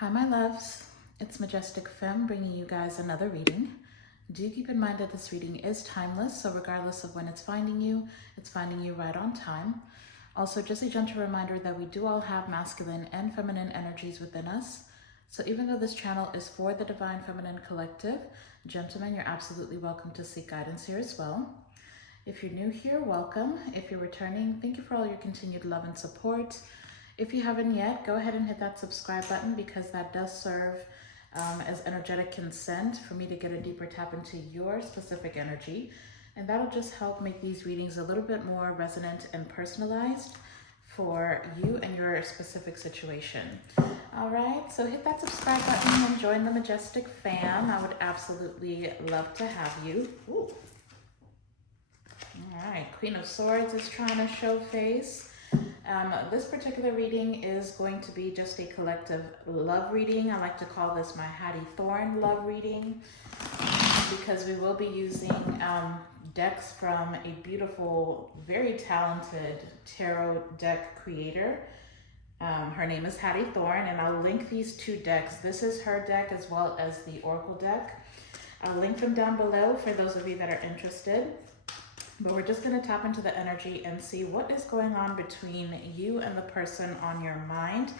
Hi, my loves. It's Majestic Femme bringing you guys another reading. Do keep in mind that this reading is timeless, so regardless of when it's finding you right on time. Also, just a gentle reminder that we do all have masculine and feminine energies within us. So even though this channel is for the Divine Feminine Collective, gentlemen, you're absolutely welcome to seek guidance here as well. If you're new here, welcome. If you're returning, thank you for all your continued love and support. If you haven't yet, go ahead and hit that subscribe button because that does serve as energetic consent for me to get a deeper tap into your specific energy. And that'll just help make these readings a little bit more resonant and personalized for you and your specific situation. All right, so hit that subscribe button and join the Majestic fam. I would absolutely love to have you. Ooh. All right, Queen of Swords is trying to show face. This particular reading is going to be just a collective love reading. I like to call this my Hattie Thorne love reading because we will be using decks from a beautiful, very talented tarot deck creator. Her name is Hattie Thorne, and I'll link these two decks. This is her deck as well as the Oracle deck. I'll link them down below for those of you that are interested. But we're just going to tap into the energy and see what is going on between you and the person on your mind.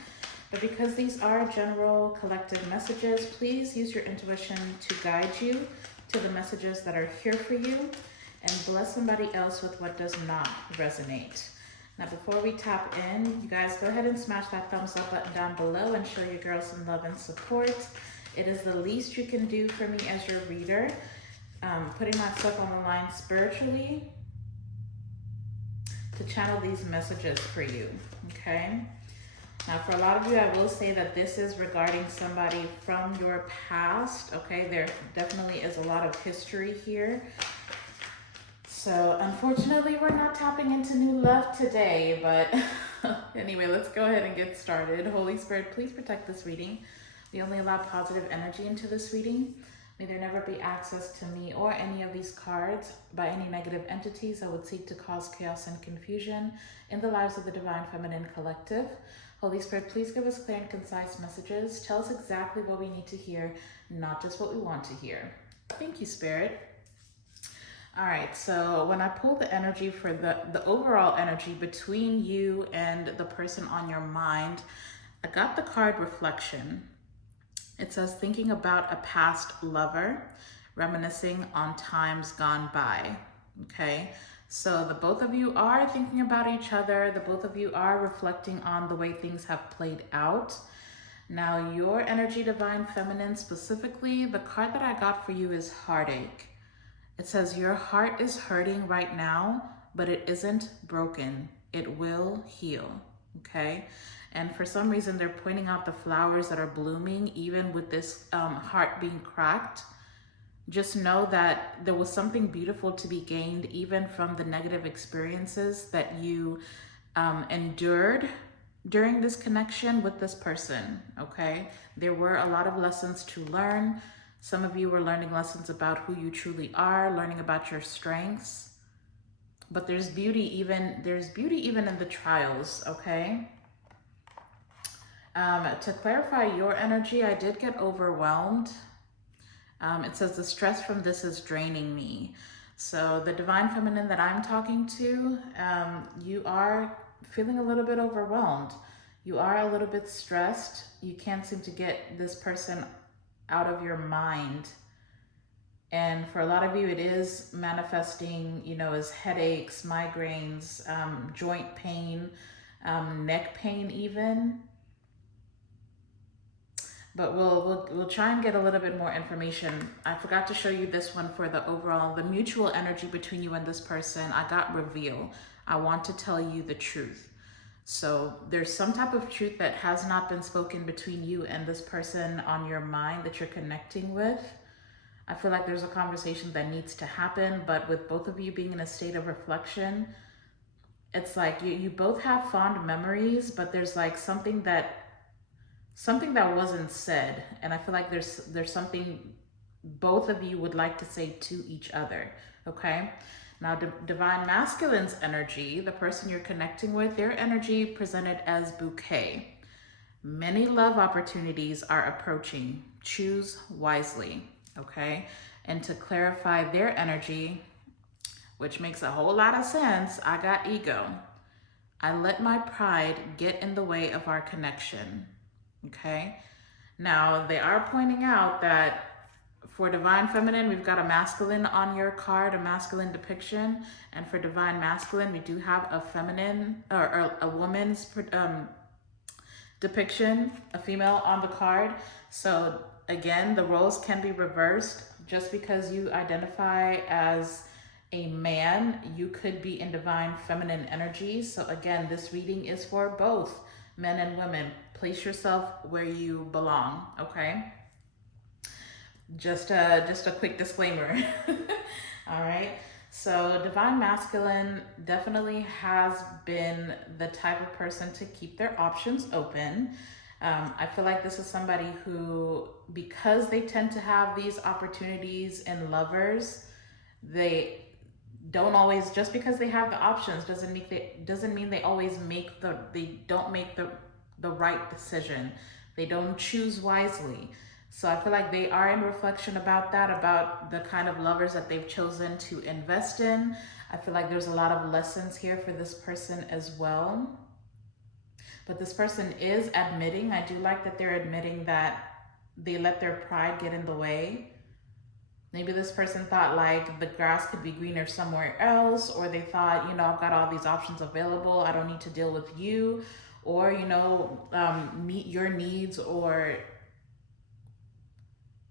But because these are general collective messages, please use your intuition to guide you to the messages that are here for you and bless somebody else with what does not resonate. Now, before we tap in, you guys go ahead and smash that thumbs up button down below and show your girls some love and support. It is the least you can do for me as your reader. Putting myself on the line spiritually to channel these messages for you, okay? Now, for a lot of you, I will say that this is regarding somebody from your past, okay? There definitely is a lot of history here. So, unfortunately, we're not tapping into new love today, but anyway, let's go ahead and get started. Holy Spirit, please protect this reading. We only allow positive energy into this reading. May there never be access to me or any of these cards by any negative entities that would seek to cause chaos and confusion in the lives of the Divine Feminine Collective. Holy Spirit, please give us clear and concise messages. Tell us exactly what we need to hear, not just what we want to hear. Thank you, Spirit. All right, so when I pull the energy for the overall energy between you and the person on your mind, I got the card Reflection. It says, thinking about a past lover, reminiscing on times gone by, okay? So the both of you are thinking about each other. The both of you are reflecting on the way things have played out. Now, your energy, Divine Feminine, specifically, the card that I got for you is Heartache. It says, your heart is hurting right now, but it isn't broken. It will heal, okay? And for some reason, they're pointing out the flowers that are blooming, even with this heart being cracked. Just know that there was something beautiful to be gained, even from the negative experiences that you endured during this connection with this person, okay? There were a lot of lessons to learn. Some of you were learning lessons about who you truly are, learning about your strengths. But there's beauty even in the trials, okay? To clarify your energy, I did get overwhelmed. It says the stress from this is draining me. So the Divine Feminine that I'm talking to, you are feeling a little bit overwhelmed. You are a little bit stressed. You can't seem to get this person out of your mind. And for a lot of you, it is manifesting, as headaches, migraines, joint pain, neck pain even. But we'll try and get a little bit more information. I forgot to show you this one for the mutual energy between you and this person. I got Reveal. I want to tell you the truth. So there's some type of truth that has not been spoken between you and this person on your mind that you're connecting with. I feel like there's a conversation that needs to happen, but with both of you being in a state of reflection, it's like you both have fond memories, but there's like something that wasn't said. And I feel like there's something both of you would like to say to each other, okay? Now, Divine Masculine's energy, the person you're connecting with, their energy presented as bouquet. Many love opportunities are approaching. Choose wisely, okay? And to clarify their energy, which makes a whole lot of sense, I got ego. I let my pride get in the way of our connection, okay? Now, they are pointing out that for Divine Feminine, we've got a masculine on your card, a masculine depiction. And for Divine Masculine, we do have a feminine or a woman's depiction, a female on the card. So again, the roles can be reversed. Just because you identify as a man, you could be in Divine Feminine energy. So again, this reading is for both men and women. Place yourself where you belong, okay? Just a quick disclaimer. All right. So Divine Masculine definitely has been the type of person to keep their options open. I feel like this is somebody who, because they tend to have these opportunities in lovers, they don't always, just because they have the options doesn't mean they always don't make the right decision. They don't choose wisely. So I feel like they are in reflection about that, about the kind of lovers that they've chosen to invest in. I feel like there's a lot of lessons here for this person as well. But this person is admitting, I do like that they're admitting that they let their pride get in the way. Maybe this person thought like the grass could be greener somewhere else, or they thought, you know, I've got all these options available, I don't need to deal with you, or, you know, meet your needs or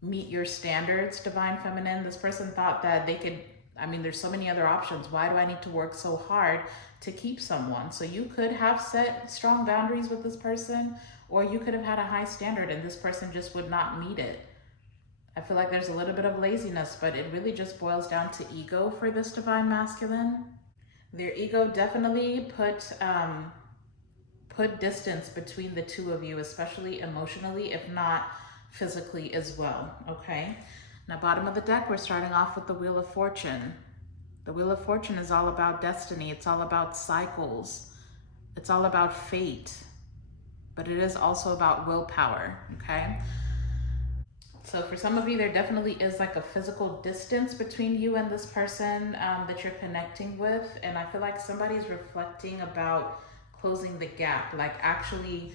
meet your standards, Divine Feminine. This person thought that they could, I mean, there's so many other options. Why do I need to work so hard to keep someone? So you could have set strong boundaries with this person, or you could have had a high standard and this person just would not meet it. I feel like there's a little bit of laziness, but it really just boils down to ego for this Divine Masculine. Their ego definitely put distance between the two of you, especially emotionally, if not physically as well, okay? Now, bottom of the deck, we're starting off with the Wheel of Fortune. The Wheel of Fortune is all about destiny. It's all about cycles. It's all about fate, but it is also about willpower, okay? So for some of you, there definitely is like a physical distance between you and this person that you're connecting with. And I feel like somebody's reflecting about closing the gap. Like actually,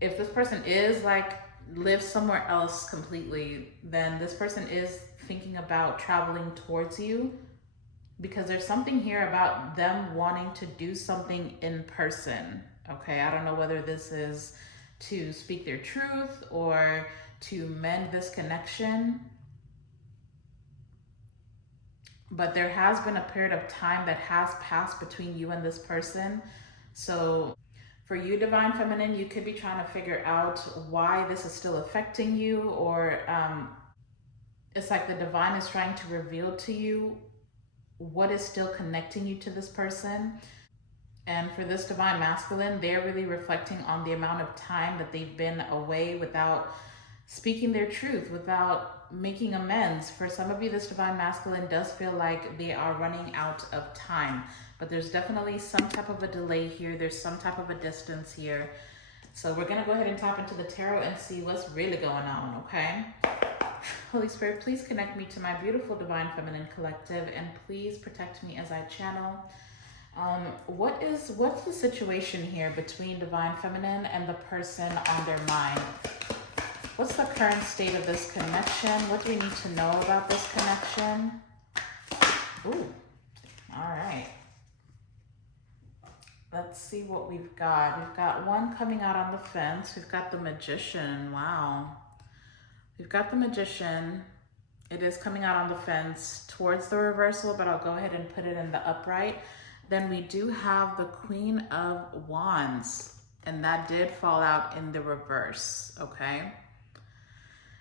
if this person is like, lives somewhere else completely, then this person is thinking about traveling towards you, because there's something here about them wanting to do something in person, okay? I don't know whether this is to speak their truth or to mend this connection, but there has been a period of time that has passed between you and this person. So for you, Divine Feminine, you could be trying to figure out why this is still affecting you, or it's like the Divine is trying to reveal to you what is still connecting you to this person. And for this Divine Masculine, they're really reflecting on the amount of time that they've been away without speaking their truth, without making amends. For some of you, this Divine Masculine does feel like they are running out of time. But there's definitely some type of a delay here. There's some type of a distance here. So we're going to go ahead and tap into the tarot and see what's really going on, okay? Holy Spirit, please connect me to my beautiful Divine Feminine collective, and please protect me as I channel. What's the situation here between Divine Feminine and the person on their mind? What's the current state of this connection? What do we need to know about this connection? Ooh, all right. Let's see what we've got. We've got one coming out on the fence. We've got the Magician. Wow. We've got the Magician. It is coming out on the fence towards the reversal, but I'll go ahead and put it in the upright. Then we do have the Queen of Wands, and that did fall out in the reverse, okay?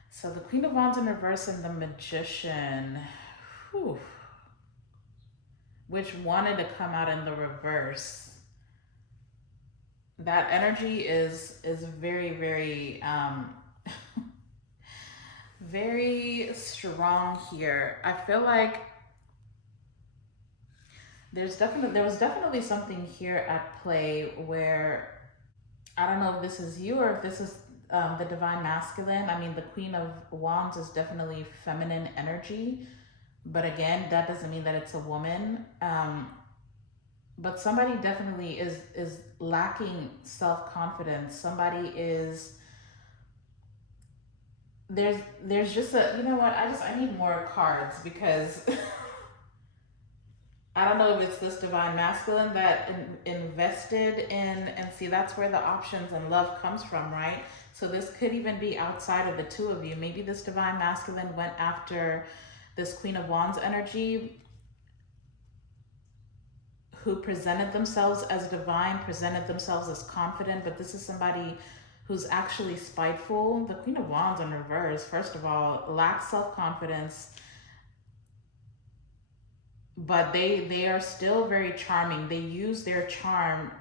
So the Queen of Wands in reverse and the Magician, whew, which wanted to come out in the reverse. That energy is very, very, very strong here. I feel like there was definitely something here at play where I don't know if this is you or if this is the divine masculine. I mean, the Queen of Wands is definitely feminine energy, but again, that doesn't mean that it's a woman. But somebody definitely is lacking self-confidence. Somebody is, there's just a, you know what, I need more cards, because I don't know if it's this divine masculine that invested in, and see, that's where the options and love comes from, right? So this could even be outside of the two of you. Maybe this divine masculine went after this Queen of Wands energy, who presented themselves as divine, presented themselves as confident, but this is somebody who's actually spiteful. The Queen of Wands in reverse, first of all, lacks self-confidence, but they are still very charming. They use their charm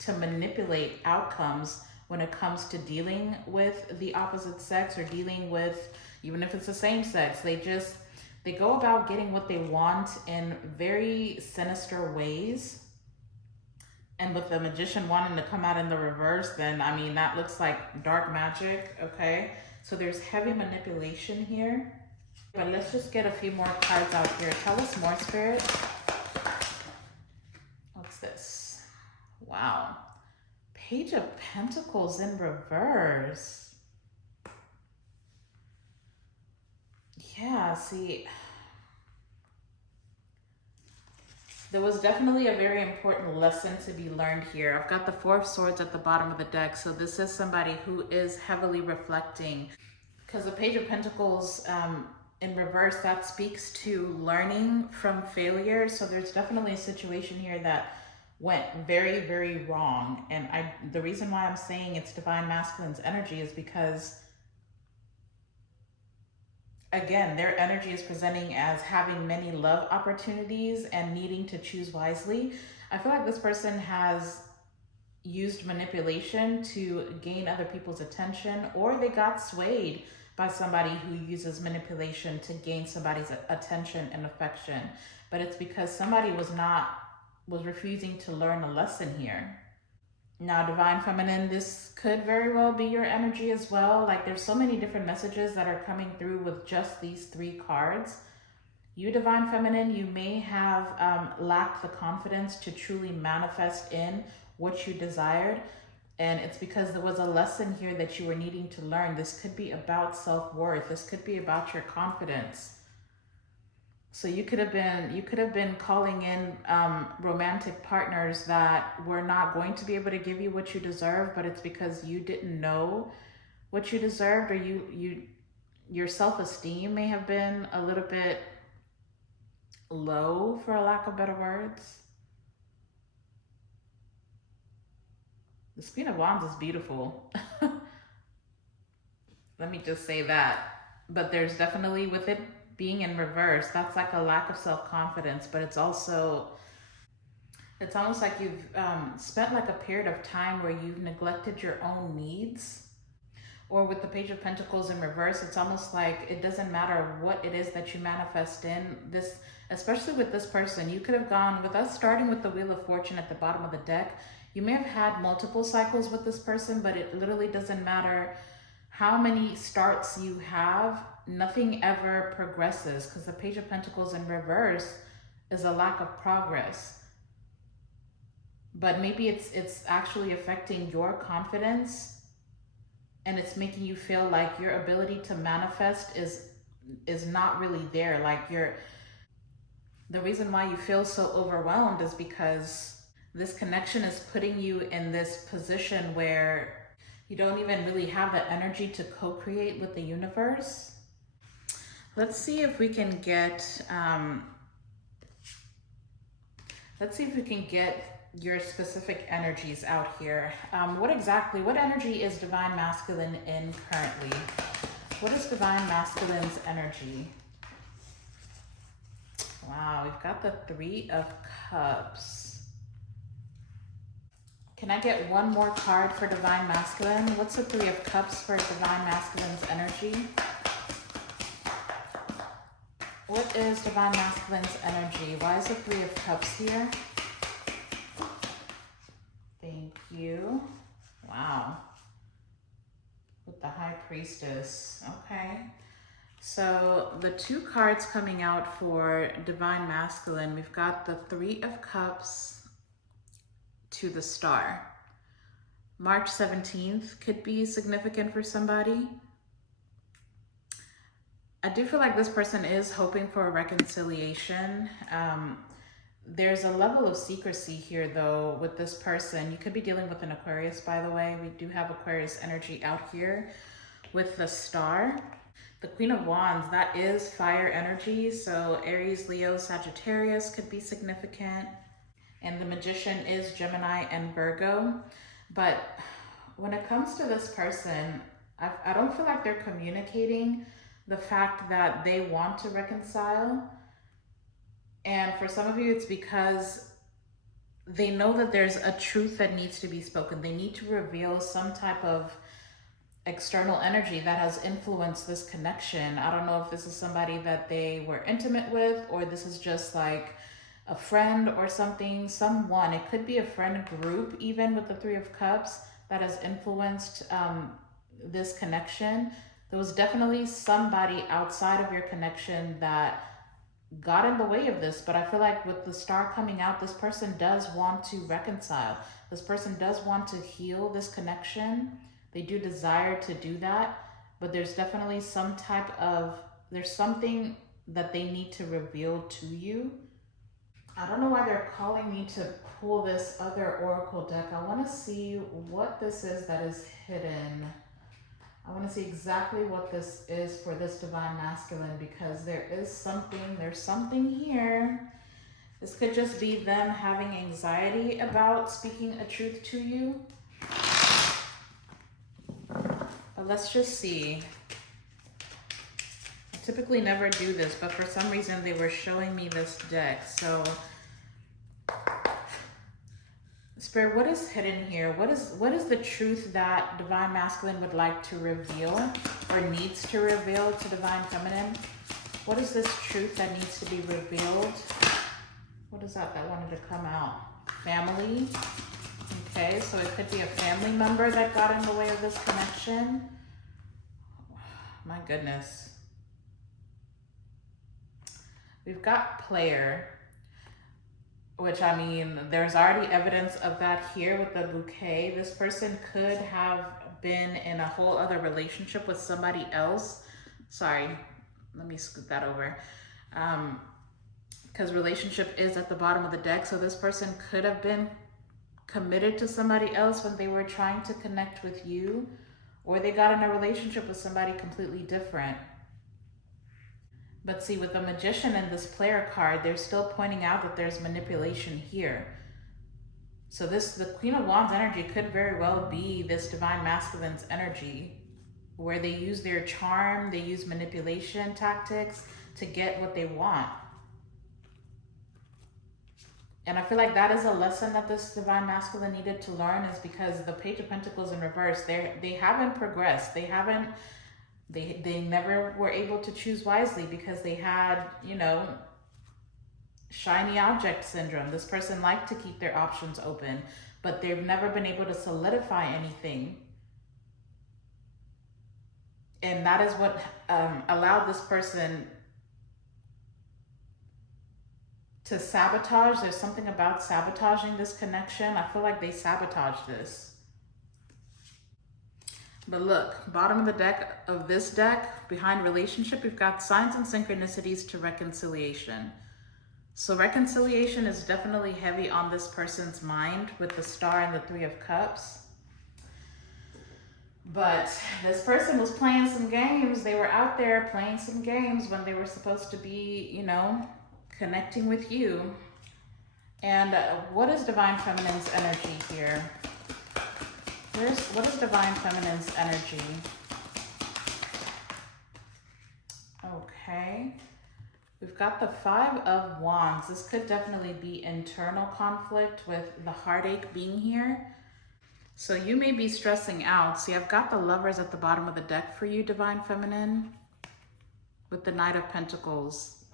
to manipulate outcomes when it comes to dealing with the opposite sex, or dealing with, even if it's the same sex, they go about getting what they want in very sinister ways. And with the Magician wanting to come out in the reverse, then, I mean, that looks like dark magic, okay? So there's heavy manipulation here. But let's just get a few more cards out here. Tell us more, Spirit. What's this? Wow. Page of Pentacles in reverse. Yeah, see, there was definitely a very important lesson to be learned here. I've got the Four of Swords at the bottom of the deck. So this is somebody who is heavily reflecting, because the Page of Pentacles in reverse, that speaks to learning from failure. So there's definitely a situation here that went very, very wrong. And the reason why I'm saying it's divine masculine's energy is because, again, their energy is presenting as having many love opportunities and needing to choose wisely. I feel like this person has used manipulation to gain other people's attention, or they got swayed by somebody who uses manipulation to gain somebody's attention and affection. But it's because somebody was refusing to learn a lesson here. Now, Divine Feminine, this could very well be your energy as well. Like, there's so many different messages that are coming through with just these three cards. You, Divine Feminine, you may have lacked the confidence to truly manifest in what you desired. And it's because there was a lesson here that you were needing to learn. This could be about self-worth. This could be about your confidence. So you could have been calling in romantic partners that were not going to be able to give you what you deserve, but it's because you didn't know what you deserved, or your self-esteem may have been a little bit low, for a lack of better words. The Queen of Wands is beautiful. Let me just say that. But there's definitely, with it being in reverse, that's like a lack of self-confidence, but it's almost like you've spent like a period of time where you've neglected your own needs. Or with the Page of Pentacles in reverse, it's almost like it doesn't matter what it is that you manifest in this, especially with this person. You could have gone with us, starting with the Wheel of Fortune at the bottom of the deck. You may have had multiple cycles with this person, but it literally doesn't matter how many starts you have. Nothing ever progresses, because the Page of Pentacles in reverse is a lack of progress. But maybe it's actually affecting your confidence, and it's making you feel like your ability to manifest is not really there. Like, the reason why you feel so overwhelmed is because this connection is putting you in this position where you don't even really have the energy to co-create with the universe. Let's see if we can get, your specific energies out here. What energy is Divine Masculine in currently? What is Divine Masculine's energy? Wow, we've got the Three of Cups. Can I get one more card for Divine Masculine? What's the Three of Cups for Divine Masculine's energy? What is Divine Masculine's energy? Why is the Three of Cups here? Thank you. Wow. Priestess. Okay. So the two cards coming out for Divine Masculine, we've got the Three of Cups to the Star. March 17th could be significant for somebody. I do feel like this person is hoping for a reconciliation. There's a level of secrecy here though with this person. You could be dealing with an Aquarius, by the way. We do have Aquarius energy out here with the Star. The Queen of Wands, that is fire energy. So Aries, Leo, Sagittarius could be significant. And the Magician is Gemini and Virgo. But when it comes to this person, I don't feel like they're communicating the fact that they want to reconcile. And for some of you, it's because they know that there's a truth that needs to be spoken. They need to reveal some type of external energy that has influenced this connection. I don't know if this is somebody that they were intimate with, or this is just like a friend or something, someone. It could be a friend group, even with the Three of Cups, that has influenced this connection. There was definitely somebody outside of your connection that got in the way of this, but I feel like with the Star coming out, this person does want to reconcile. This person does want to heal this connection. They do desire to do that, but there's definitely some type of, there's something that they need to reveal to you. I don't know why they're calling me to pull this other oracle deck. I want to see what this is that is hidden. I want to see exactly what this is for this Divine Masculine, because there's something here. This could just be them having anxiety about speaking a truth to you. But let's just see. I typically never do this, but for some reason they were showing me this deck. So Spirit, what is hidden here? What is the truth that Divine Masculine would like to reveal or needs to reveal to Divine Feminine? What is this truth that needs to be revealed? What is that wanted to come out? Family. Okay, so it could be a family member that got in the way of this connection. My goodness. We've got player, which, I mean, there's already evidence of that here with the bouquet. This person could have been in a whole other relationship with somebody else. Sorry, let me scoot that over. Because relationship is at the bottom of the deck. So this person could have been committed to somebody else when they were trying to connect with you, or they got in a relationship with somebody completely different. But see, with the Magician and this player card, they're still pointing out that there's manipulation here. So the Queen of Wands energy could very well be this Divine Masculine's energy, where they use their charm, they use manipulation tactics to get what they want. And I feel like that is a lesson that this Divine Masculine needed to learn, is because the Page of Pentacles in reverse, they haven't progressed. They never were able to choose wisely because they had, you know, shiny object syndrome. This person liked to keep their options open, but they've never been able to solidify anything. And that is what allowed this person to sabotage. There's something about sabotaging this connection. I feel like they sabotaged this. But look, bottom of the deck of this deck, behind relationship, we've got signs and synchronicities to reconciliation. So reconciliation is definitely heavy on this person's mind with the Star and the Three of Cups. But this person was playing some games. They were out there playing some games when they were supposed to be, you know, connecting with you. And what is Divine Feminine's energy here? What is Divine Feminine's energy? Okay. We've got the Five of Wands. This could definitely be internal conflict with the heartache being here. So you may be stressing out. See, I've got the Lovers at the bottom of the deck for you, Divine Feminine, with the Knight of Pentacles.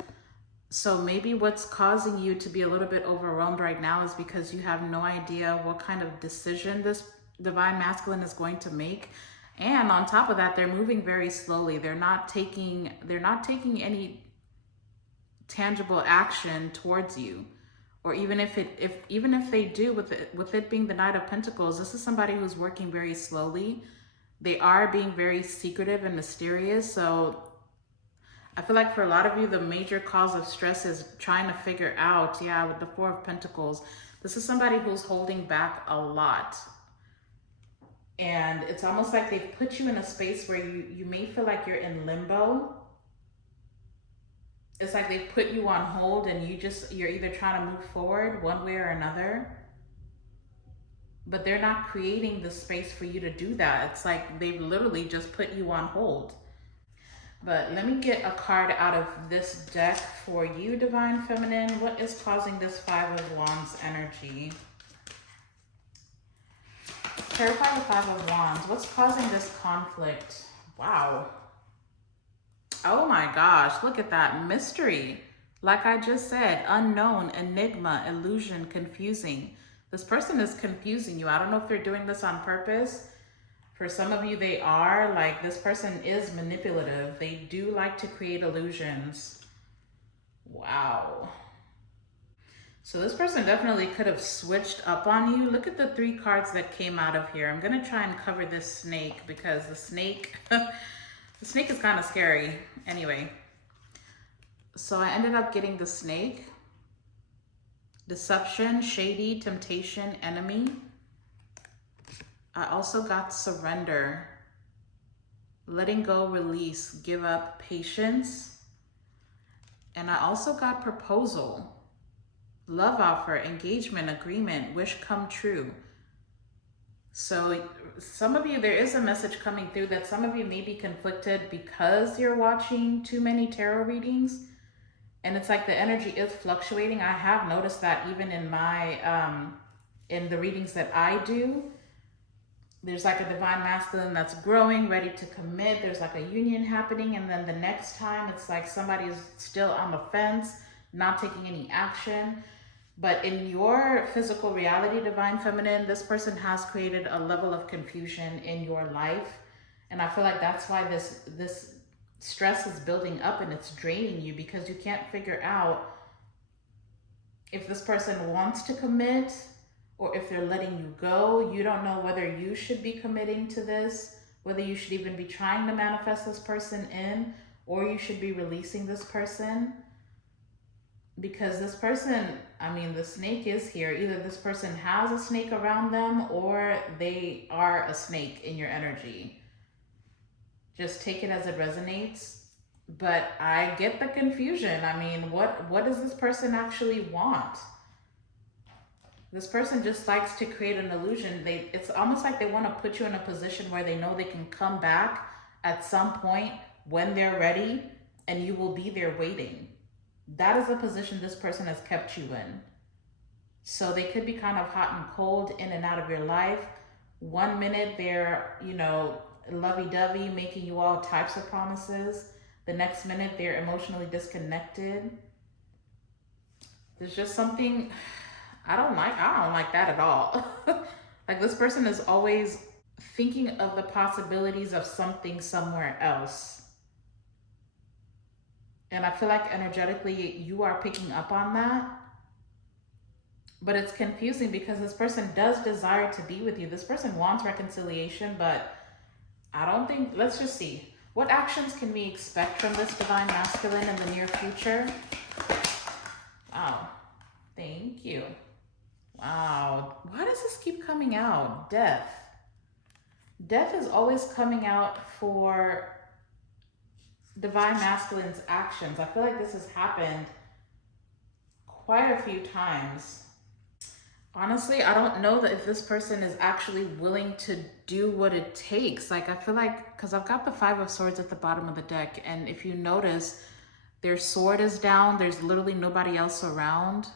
So maybe what's causing you to be a little bit overwhelmed right now is because you have no idea what kind of decision this Divine Masculine is going to make. And on top of that, they're moving very slowly. They're not taking any tangible action towards you. Or even if they do, with it being the Knight of Pentacles, this is somebody who's working very slowly. They are being very secretive and mysterious. So I feel like for a lot of you, the major cause of stress is trying to figure out, yeah, with the Four of Pentacles, this is somebody who's holding back a lot. And it's almost like they've put you in a space where you may feel like you're in limbo. It's like they've put you on hold and you're either trying to move forward one way or another, but they're not creating the space for you to do that. It's like they've literally just put you on hold. But let me get a card out of this deck for you, Divine Feminine. What is causing this Five of Wands energy? Clarify the Five of Wands. What's causing this conflict? Wow. Oh my gosh, look at that. Mystery. Like I just said, unknown, enigma, illusion, confusing. This person is confusing you. I don't know if they're doing this on purpose. For some of you, they are. Like, this person is manipulative. They do like to create illusions. Wow. So this person definitely could have switched up on you. Look at the 3 cards that came out of here. I'm going to try and cover this snake because the snake, the snake is kind of scary. Anyway, so I ended up getting the snake, deception, shady, temptation, enemy. I also got surrender, letting go, release, give up, patience. And I also got proposal, love offer, engagement, agreement, wish come true. So some of you, there is a message coming through that some of you may be conflicted because you're watching too many tarot readings. And it's like the energy is fluctuating. I have noticed that even in my, in the readings that I do. There's like a divine masculine that's growing, ready to commit. There's like a union happening. And then the next time it's like somebody is still on the fence, not taking any action. But in your physical reality, Divine Feminine, this person has created a level of confusion in your life. And I feel like that's why this stress is building up and it's draining you, because you can't figure out if this person wants to commit or if they're letting you go. You don't know whether you should be committing to this, whether you should even be trying to manifest this person in, or you should be releasing this person. Because this person, I mean, the snake is here. Either this person has a snake around them or they are a snake in your energy. Just take it as it resonates. But I get the confusion. I mean, what does this person actually want? This person just likes to create an illusion. It's almost like they want to put you in a position where they know they can come back at some point when they're ready and you will be there waiting. That is the position this person has kept you in. So they could be kind of hot and cold, in and out of your life. 1 minute they're, lovey-dovey, making you all types of promises. The next minute they're emotionally disconnected. There's just something I don't like that at all. Like, this person is always thinking of the possibilities of something somewhere else. And I feel like energetically you are picking up on that. But it's confusing because this person does desire to be with you. This person wants reconciliation, but I don't think, let's just see. What actions can we expect from this divine masculine in the near future? Wow, thank you. Wow, why does this keep coming out? Death. Death is always coming out for divine masculine's actions. I feel like this has happened quite a few times. Honestly, I don't know that if this person is actually willing to do what it takes. Like, I feel like, because I've got the Five of Swords at the bottom of the deck, and if you notice, their sword is down. There's literally nobody else around.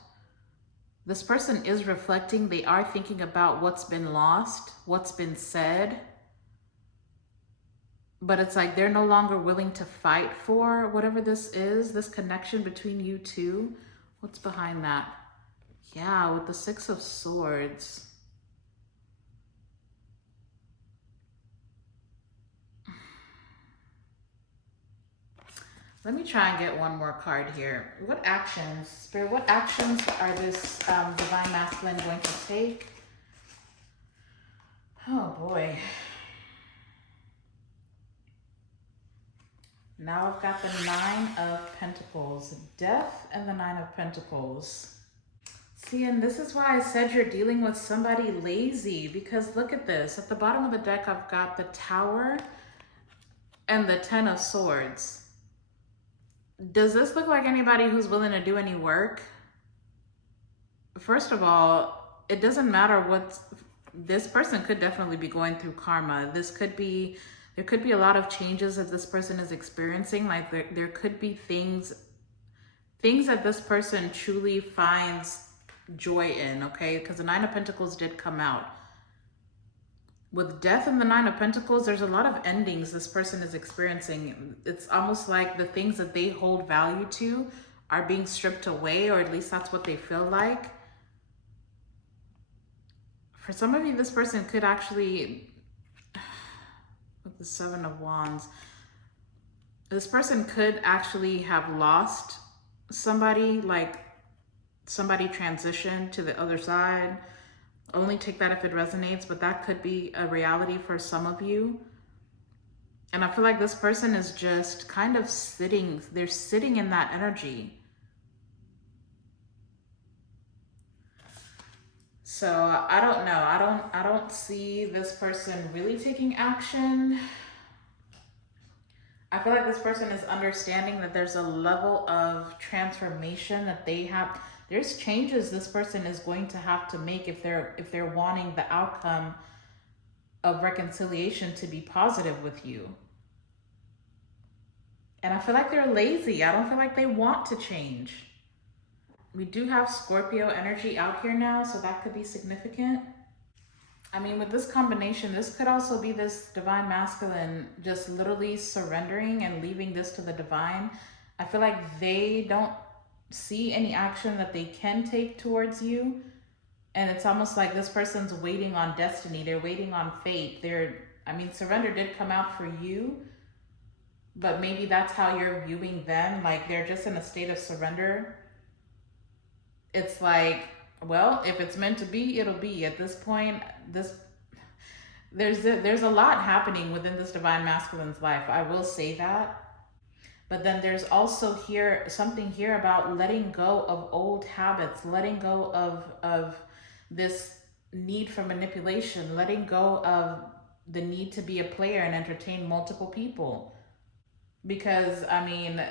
This person is reflecting. They are thinking about what's been lost, what's been said. But it's like they're no longer willing to fight for whatever this is, this connection between you two. What's behind that? Yeah, with the Six of Swords. Let me try and get one more card here. What actions, Spirit, what actions are this divine masculine going to take? Oh boy. Now I've got the 9 of Pentacles, Death and the 9 of Pentacles. See, and this is why I said you're dealing with somebody lazy, because look at this. At the bottom of the deck, I've got the Tower and the 10 of Swords. Does this look like anybody who's willing to do any work? First of all, it doesn't matter what, this person could definitely be going through karma. This could be, there could be a lot of changes that this person is experiencing. Like there could be things that this person truly finds joy in, okay? Because the 9 of Pentacles did come out. With Death and the 9 of Pentacles, there's a lot of endings this person is experiencing. It's almost like the things that they hold value to are being stripped away, or at least that's what they feel like. For some of you, this person could actually, with the 7 of Wands, this person could actually have lost somebody, like somebody transitioned to the other side. Only take that if it resonates, but that could be a reality for some of you. And I feel like this person is just kind of sitting, they're sitting in that energy. So I don't know. I don't see this person really taking action. I feel like this person is understanding that there's a level of transformation that they have. There's changes this person is going to have to make if they're wanting the outcome of reconciliation to be positive with you. And I feel like they're lazy. I don't feel like they want to change. We do have Scorpio energy out here now, so that could be significant. I mean, with this combination, this could also be this divine masculine just literally surrendering and leaving this to the divine. I feel like they don't see any action that they can take towards you, and it's almost like this person's waiting on destiny. They're waiting on fate. I mean, surrender did come out for you, but maybe that's how you're viewing them. Like they're just in a state of surrender. It's like, well, if it's meant to be, it'll be. At this point, there's a lot happening within this divine masculine's life. I will say that. But then there's also here something here about letting go of old habits, letting go of this need for manipulation, letting go of the need to be a player and entertain multiple people. Because, I mean,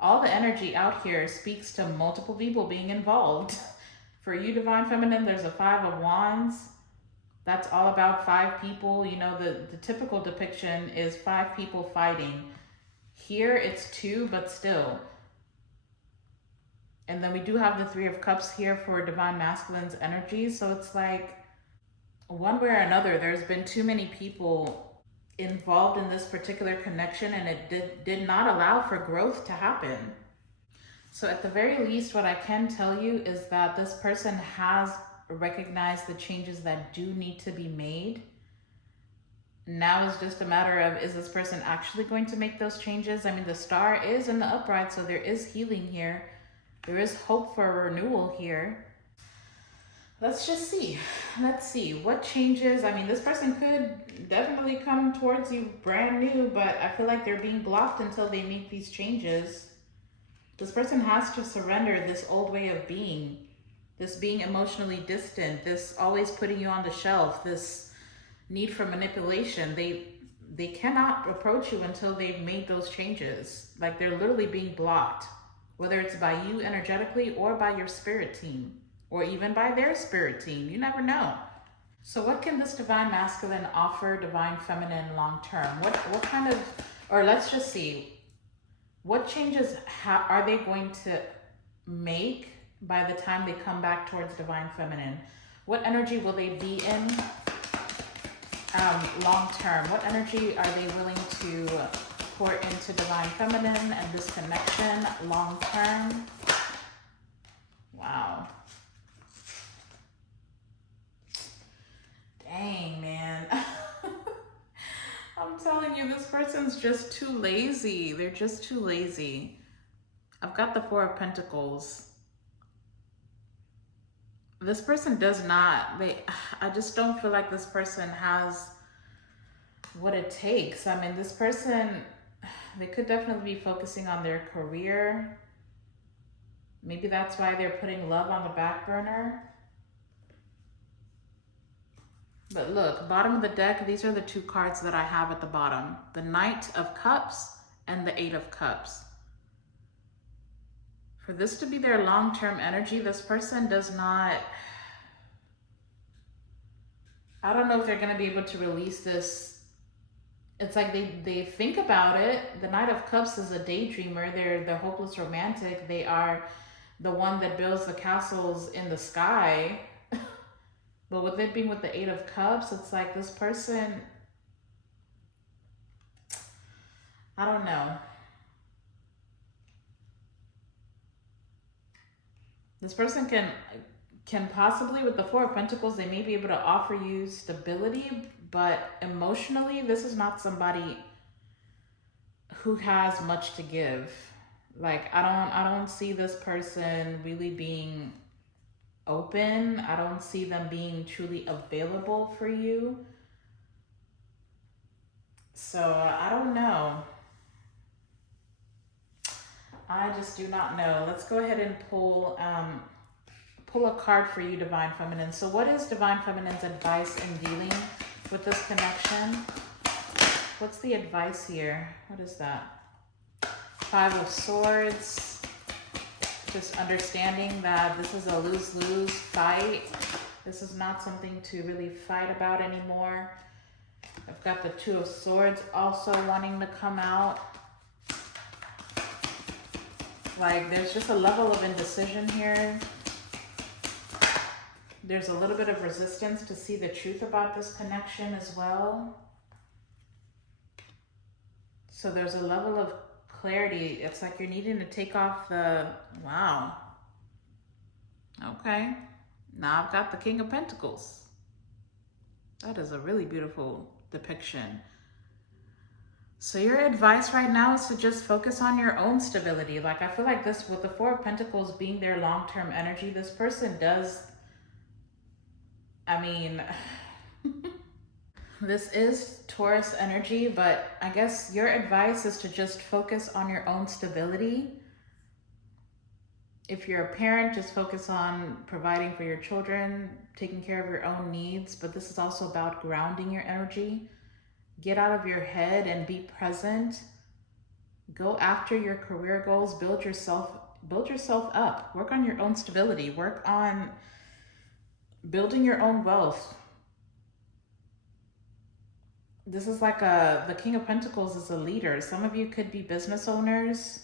all the energy out here speaks to multiple people being involved. For you, Divine Feminine, there's a 5 of Wands. That's all about 5 people. You know, the typical depiction is 5 people fighting. Here it's 2, but still. And then we do have the 3 of Cups here for Divine Masculine's energy. So it's like, one way or another, there's been too many people involved in this particular connection, and it did not allow for growth to happen. So at the very least, what I can tell you is that this person has recognized the changes that do need to be made. Now it's just a matter of, is this person actually going to make those changes? I mean, the star is in the upright, so there is healing here. There is hope for renewal here. Let's just see. Let's see what changes. I mean, this person could definitely come towards you brand new, but I feel like they're being blocked until they make these changes. This person has to surrender this old way of being, this being emotionally distant, this always putting you on the shelf, this need for manipulation. They cannot approach you until they've made those changes. Like they're literally being blocked, whether it's by you energetically or by your spirit team, or even by their spirit team. You never know. So what can this divine masculine offer divine feminine long term? What kind of, or let's just see, what changes are they going to make by the time they come back towards divine feminine? What energy will they be in long term? What energy are they willing to pour into divine feminine and this connection long term? Wow. Dang, man. I'm telling you, this person person's just too lazy. They're just too lazy. I've got the Four of Pentacles. This person does not, I just don't feel like this person has what it takes. I mean, this person, they could definitely be focusing on their career. Maybe that's why they're putting love on the back burner. But look, bottom of the deck, these are the two cards that I have at the bottom. The Knight of Cups and the Eight of Cups. For this to be their long-term energy, this person does not, I don't know if they're going to be able to release this. It's like they think about it. The Knight of Cups is a daydreamer. They're the hopeless romantic. They are the one that builds the castles in the sky. But with it being with the Eight of Cups, it's like this person, I don't know. This person can possibly, with the Four of Pentacles, they may be able to offer you stability, but emotionally, this is not somebody who has much to give. Like, I don't see this person really being open. I don't see them being truly available for you. So I don't know. I just do not know. Let's go ahead and pull a card for you, Divine Feminine. So what is Divine Feminine's advice in dealing with this connection? What's the advice here? What is that? Five of Swords. Just understanding that this is a lose-lose fight. This is not something to really fight about anymore. I've got the Two of Swords also wanting to come out. Like, there's just a level of indecision here. There's a little bit of resistance to see the truth about this connection as well. So there's a level of clarity. It's like you're needing to take off the, wow. Okay. Now I've got the King of Pentacles. That is a really beautiful depiction. So your advice right now is to just focus on your own stability. Like, I feel like this, with the Four of Pentacles being their long-term energy, this person does, I mean, this is Taurus energy, but I guess your advice is to just focus on your own stability. If you're a parent, just focus on providing for your children, taking care of your own needs, but this is also about grounding your energy. Get out of your head and be present. Go after your career goals, build yourself up. Work on your own stability. Work on building your own wealth. This is like the King of Pentacles is a leader. Some of you could be business owners,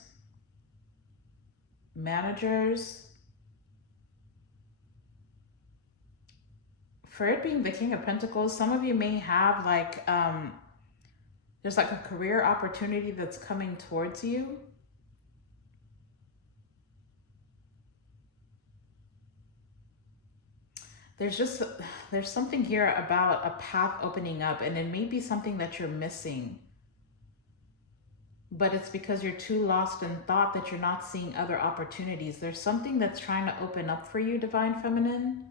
managers. For it being the King of Pentacles, some of you may have like, there's like a career opportunity that's coming towards you. There's something here about a path opening up, and it may be something that you're missing. But it's because you're too lost in thought that you're not seeing other opportunities. There's something that's trying to open up for you, Divine Feminine.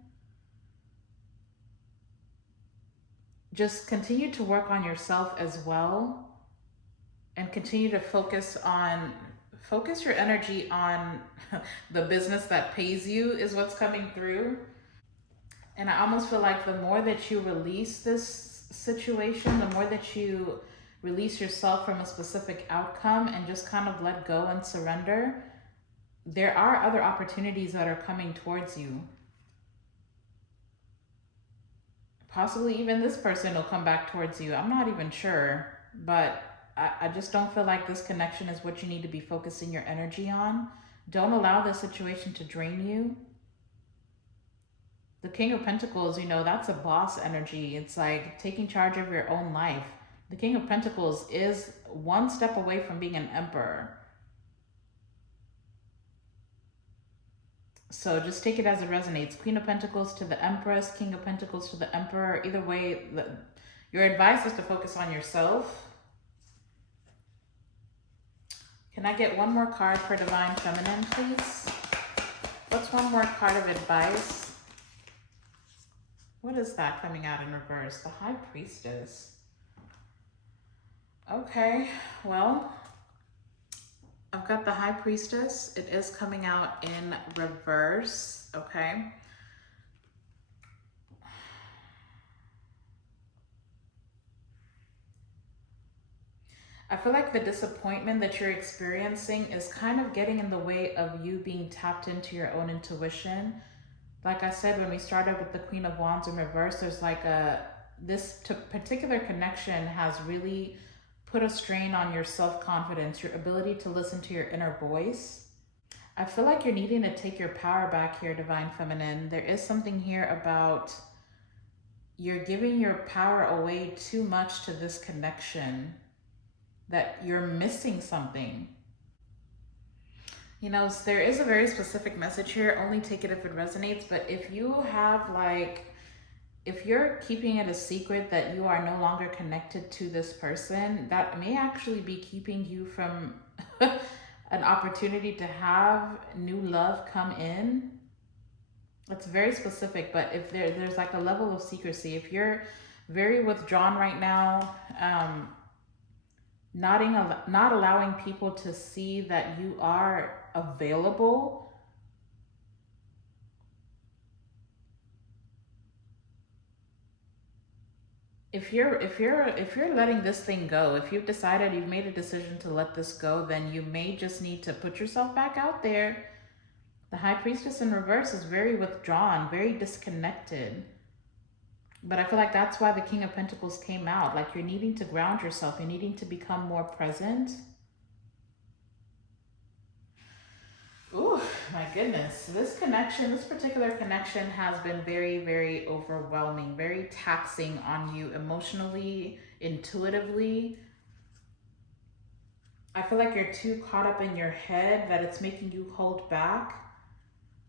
Just continue to work on yourself as well, and continue to focus your energy on the business that pays you is what's coming through. And I almost feel like the more that you release this situation, the more that you release yourself from a specific outcome and just kind of let go and surrender, there are other opportunities that are coming towards you. Possibly even this person will come back towards you. I'm not even sure, but I just don't feel like this connection is what you need to be focusing your energy on. Don't allow this situation to drain you. The King of Pentacles, you know, that's a boss energy. It's like taking charge of your own life. The King of Pentacles is one step away from being an emperor. So just take it as it resonates. Queen of Pentacles to the Empress, King of Pentacles to the Emperor. Either way, your advice is to focus on yourself. Can I get one more card for Divine Feminine, please? What's one more card of advice? What is that coming out in reverse? The High Priestess. Okay, well, I've got the High Priestess. It is coming out in reverse, okay? I feel like the disappointment that you're experiencing is kind of getting in the way of you being tapped into your own intuition. Like I said, when we started with the Queen of Wands in reverse, there's like this particular connection has really put a strain on your self-confidence, your ability to listen to your inner voice. I feel like you're needing to take your power back here, Divine Feminine. There is something here about you're giving your power away too much to this connection, that you're missing something. You know, there is a very specific message here. Only take it if it resonates. But if you have if you're keeping it a secret that you are no longer connected to this person, that may actually be keeping you from an opportunity to have new love come in. It's very specific, but if there's like a level of secrecy, if you're very withdrawn right now, not allowing people to see that you are available. If you're letting this thing go, if you've decided, you've made a decision to let this go, then you may just need to put yourself back out there. The High Priestess in reverse is very withdrawn, very disconnected. But I feel like that's why the King of Pentacles came out. Like, you're needing to ground yourself. You're needing to become more present. Ooh, my goodness. This particular connection has been very, very overwhelming, very taxing on you emotionally, intuitively. I feel like you're too caught up in your head that it's making you hold back.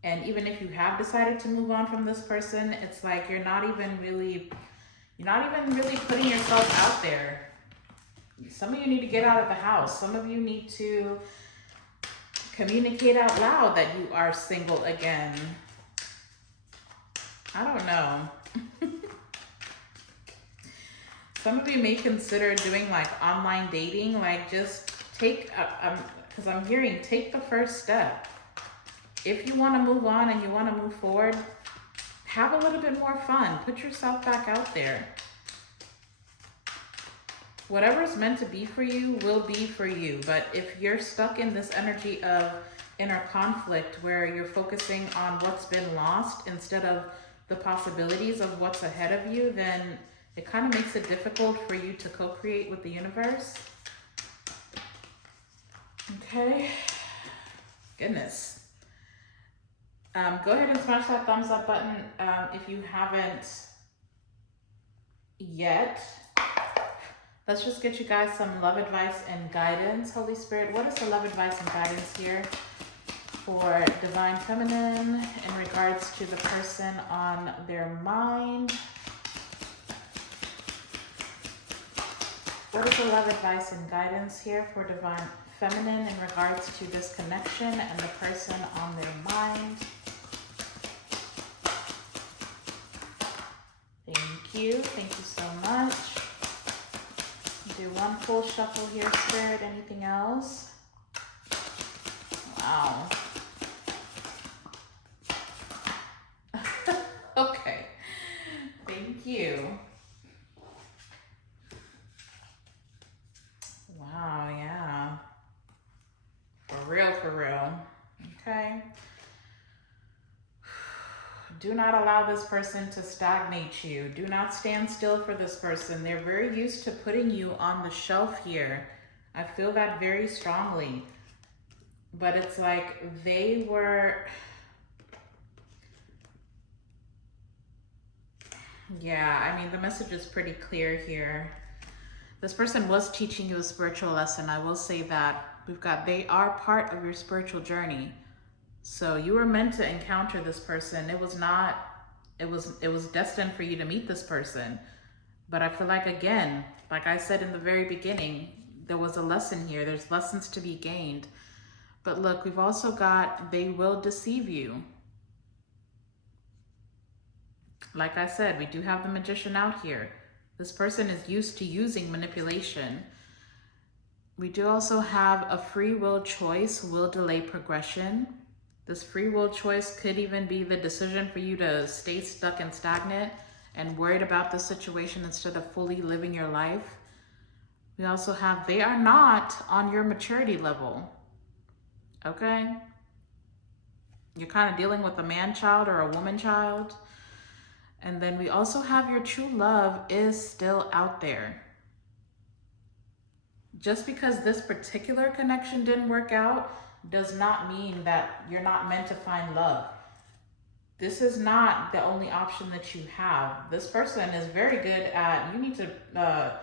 And even if you have decided to move on from this person, it's like you're not even really putting yourself out there. Some of you need to get out of the house. Some of you need to communicate out loud that you are single again. I don't know. Some of you may consider doing like online dating, like just take, because I'm hearing take the first step. If you want to move on and you want to move forward, have a little bit more fun. Put yourself back out there. Whatever is meant to be for you will be for you. But if you're stuck in this energy of inner conflict where you're focusing on what's been lost instead of the possibilities of what's ahead of you, then it kind of makes it difficult for you to co-create with the universe. Okay. Goodness. Go ahead and smash that thumbs up button if you haven't yet. Let's just get you guys some love advice and guidance. Holy Spirit, what is the love advice and guidance here for Divine Feminine in regards to the person on their mind? What is the love advice and guidance here for Divine Feminine in regards to this connection and the person on their mind? Thank you so much. Do one full shuffle here, Spirit. Anything else? Wow. Okay. Thank you. Wow, yeah. For real, for real. Okay. Do not allow this person to stagnate you. Do not stand still for this person. They're very used to putting you on the shelf here. I feel that very strongly. But it's like they were... Yeah, I mean, the message is pretty clear here. This person was teaching you a spiritual lesson. I will say that. They are part of your spiritual journey. So you were meant to encounter this person. It was destined for you to meet this person. But I feel like, again, like I said in the very beginning, there was a lesson here. There's lessons to be gained. But look, we've also got, they will deceive you. Like I said, we do have the Magician out here. This person is used to using manipulation. We do also have a free will choice will delay progression. This free will choice could even be the decision for you to stay stuck and stagnant and worried about the situation instead of fully living your life. We also have, they are not on your maturity level. Okay? You're kind of dealing with a man-child or a woman-child. And then we also have your true love is still out there. Just because this particular connection didn't work out does not mean that you're not meant to find love. This is not the only option that you have. This person is very good at, you need to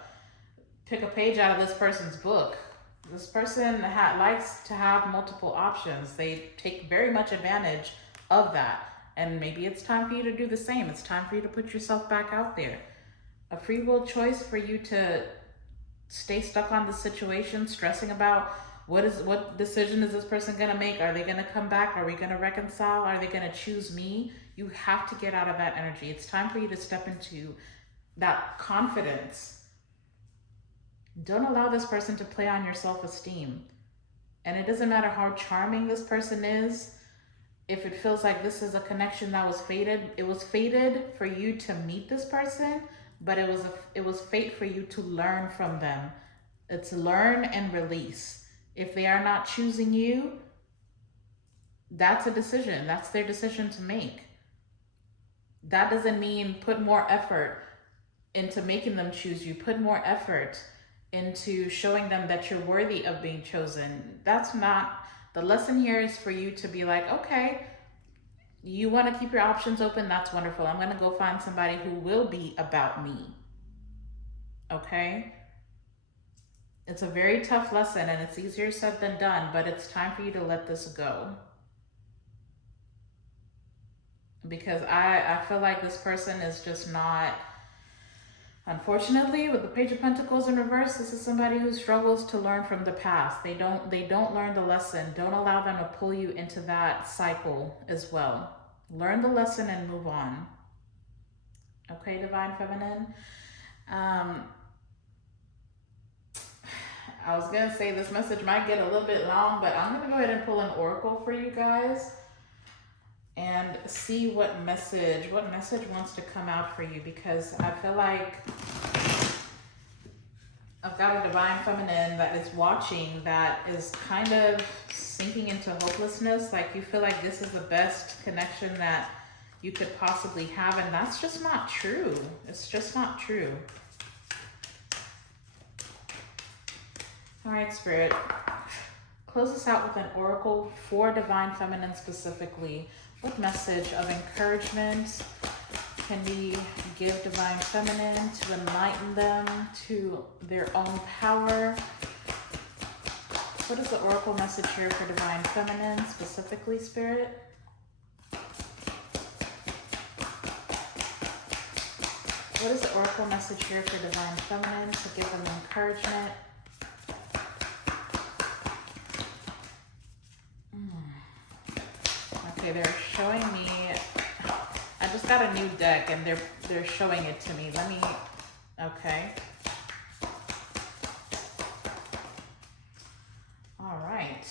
pick a page out of this person's book. This person likes to have multiple options. They take very much advantage of that. And maybe it's time for you to do the same. It's time for you to put yourself back out there. A free will choice for you to stay stuck on the situation, stressing about what decision is this person gonna make? Are they gonna come back? Are we gonna reconcile? Are they gonna choose me? You have to get out of that energy. It's time for you to step into that confidence. Don't allow this person to play on your self-esteem. And it doesn't matter how charming this person is. If it feels like this is a connection that was fated, it was fated for you to meet this person, but it was fate for you to learn from them. It's learn and release. If they are not choosing you, that's a decision. That's their decision to make. That doesn't mean put more effort into making them choose you. Put more effort into showing them that you're worthy of being chosen. That's not, the lesson here is for you to be like, okay, you want to keep your options open, that's wonderful. I'm going to go find somebody who will be about me. Okay? It's a very tough lesson and it's easier said than done, but it's time for you to let this go. Because I feel like this person is just not, unfortunately, with the Page of Pentacles in reverse, this is somebody who struggles to learn from the past. They don't learn the lesson. Don't allow them to pull you into that cycle as well. Learn the lesson and move on. Okay, Divine Feminine. I was going to say this message might get a little bit long, but I'm going to go ahead and pull an oracle for you guys and see what message wants to come out for you, because I feel like I've got a Divine Feminine that is watching that is kind of sinking into hopelessness. Like you feel like this is the best connection that you could possibly have, and that's just not true. It's just not true. All right, Spirit, close us out with an oracle for Divine Feminine specifically. What message of encouragement can we give Divine Feminine to enlighten them to their own power? What is the oracle message here for Divine Feminine specifically, Spirit? What is the oracle message here for Divine Feminine to give them encouragement? Okay, they're showing me, I just got a new deck and they're showing it to me. Okay. All right.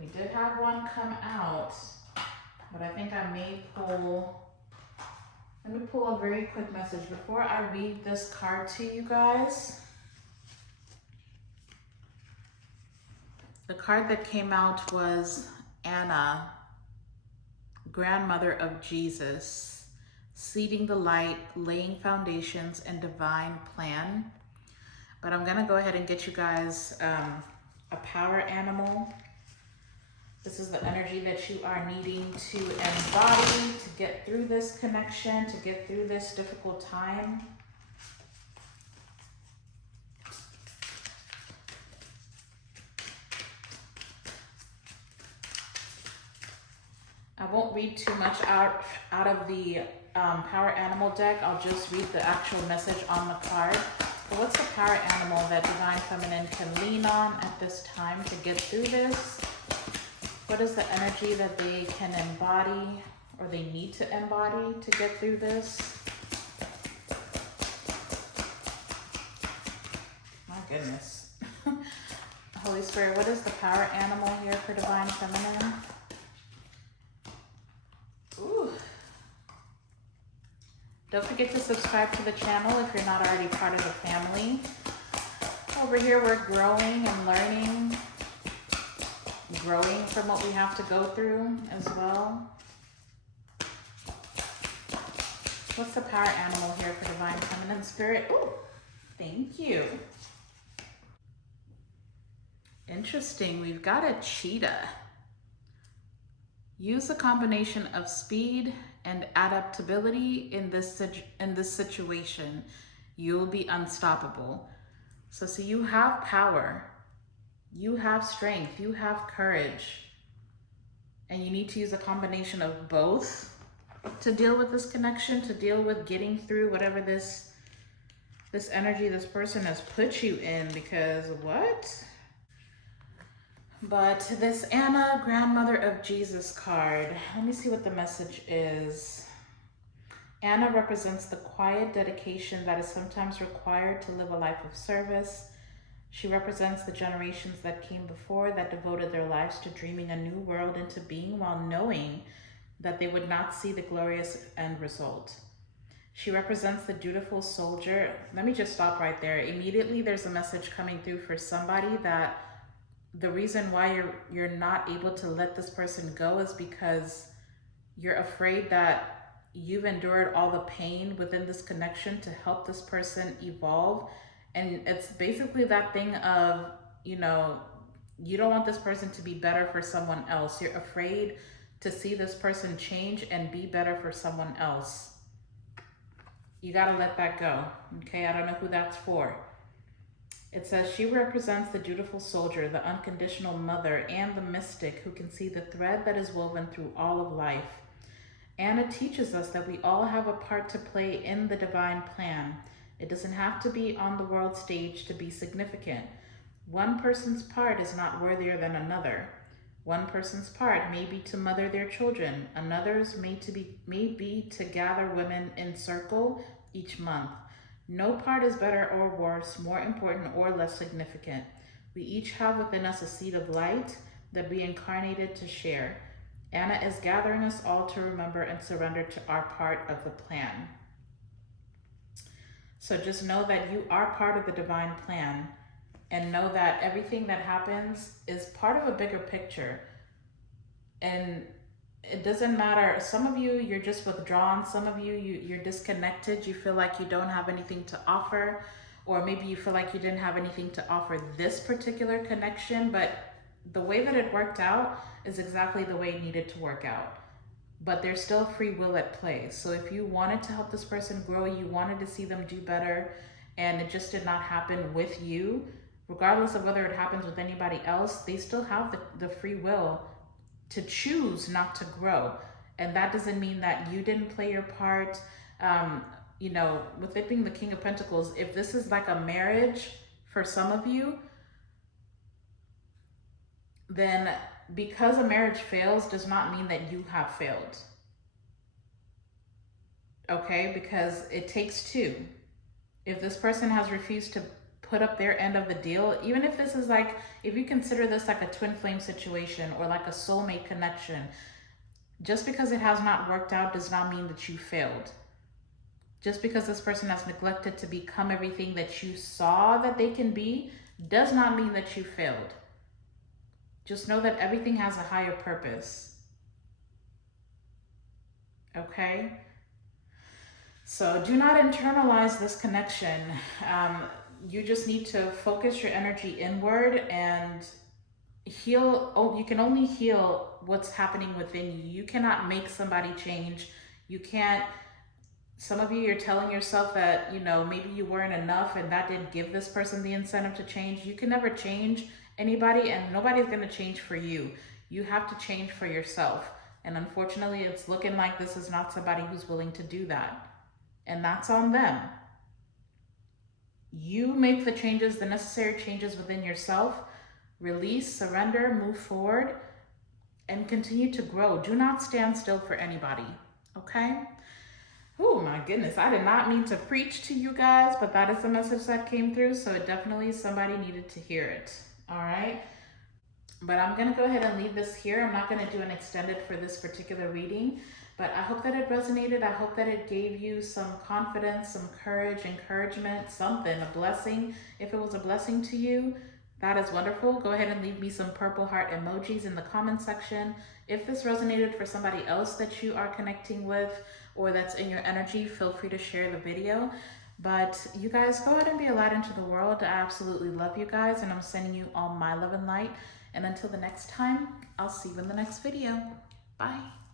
We did have one come out, but I think I may let me pull a very quick message before I read this card to you guys. The card that came out was Anna, grandmother of Jesus, seeding the light, laying foundations, and divine plan. But I'm gonna go ahead and get you guys a power animal. This is the energy that you are needing to embody to get through this connection, to get through this difficult time. I won't read too much out of the power animal deck. I'll just read the actual message on the card. So what's the power animal that Divine Feminine can lean on at this time to get through this? What is the energy that they can embody or they need to embody to get through this? My goodness. Holy Spirit, what is the power animal here for Divine Feminine? Ooh. Don't forget to subscribe to the channel if you're not already part of the family. Over here, we're growing and learning, growing from what we have to go through as well. What's the power animal here for Divine Feminine Spirit? Ooh, thank you. Interesting, we've got a cheetah. Use a combination of speed and adaptability in this situation. You'll be unstoppable. So you have power, you have strength, you have courage, and you need to use a combination of both to deal with this connection, to deal with getting through whatever this energy this person has put you in, because what? But this Anna, Grandmother of Jesus card, let me see what the message is. Anna represents the quiet dedication that is sometimes required to live a life of service. She represents the generations that came before that devoted their lives to dreaming a new world into being while knowing that they would not see the glorious end result. She represents the dutiful soldier. Let me just stop right there. Immediately there's a message coming through for somebody that the reason why you're not able to let this person go is because you're afraid that you've endured all the pain within this connection to help this person evolve. And it's basically that thing of, you know, you don't want this person to be better for someone else. You're afraid to see this person change and be better for someone else. You gotta let that go, okay? I don't know who that's for. It says, she represents the dutiful soldier, the unconditional mother, and the mystic who can see the thread that is woven through all of life. Anna teaches us that we all have a part to play in the divine plan. It doesn't have to be on the world stage to be significant. One person's part is not worthier than another. One person's part may be to mother their children. Another's may be to gather women in circle each month. No part is better or worse, more important or less significant. We each have within us a seed of light that we incarnated to share. Anna is gathering us all to remember and surrender to our part of the plan. So just know that you are part of the divine plan, and know that everything that happens is part of a bigger picture. And it doesn't matter. Some of you, you're just withdrawn. Some of you, you're disconnected. You feel like you don't have anything to offer, or maybe you feel like you didn't have anything to offer this particular connection, but the way that it worked out is exactly the way it needed to work out. But there's still free will at play. So if you wanted to help this person grow, you wanted to see them do better, and it just did not happen with you, regardless of whether it happens with anybody else, they still have the free will to choose not to grow. And that doesn't mean that you didn't play your part. You know, with it being the King of Pentacles, if this is like a marriage for some of you, then because a marriage fails does not mean that you have failed. Okay, because it takes two. If this person has refused to put up their end of the deal, even if this is like, if you consider this like a twin flame situation or like a soulmate connection, just because it has not worked out does not mean that you failed. Just because this person has neglected to become everything that you saw that they can be does not mean that you failed. Just know that everything has a higher purpose. Okay? So do not internalize this connection. You just need to focus your energy inward and heal. Oh, you can only heal what's happening within you. You cannot make somebody change. You can't. Some of you, you're telling yourself that, you know, maybe you weren't enough and that didn't give this person the incentive to change. You can never change anybody, and nobody's going to change for you. You have to change for yourself. And unfortunately, it's looking like this is not somebody who's willing to do that. And that's on them. You make the changes, the necessary changes within yourself. Release, surrender, move forward, and continue to grow. Do not stand still for anybody, okay? Oh my goodness, I did not mean to preach to you guys, but that is the message that came through, so it definitely somebody needed to hear it, all right? But I'm gonna go ahead and leave this here. I'm not gonna do an extended for this particular reading, but I hope that it resonated. I hope that it gave you some confidence, some courage, encouragement, something, a blessing. If it was a blessing to you, that is wonderful. Go ahead and leave me some purple heart emojis in the comment section. If this resonated for somebody else that you are connecting with or that's in your energy, feel free to share the video. But you guys, go ahead and be a light into the world. I absolutely love you guys, and I'm sending you all my love and light. And until the next time, I'll see you in the next video. Bye.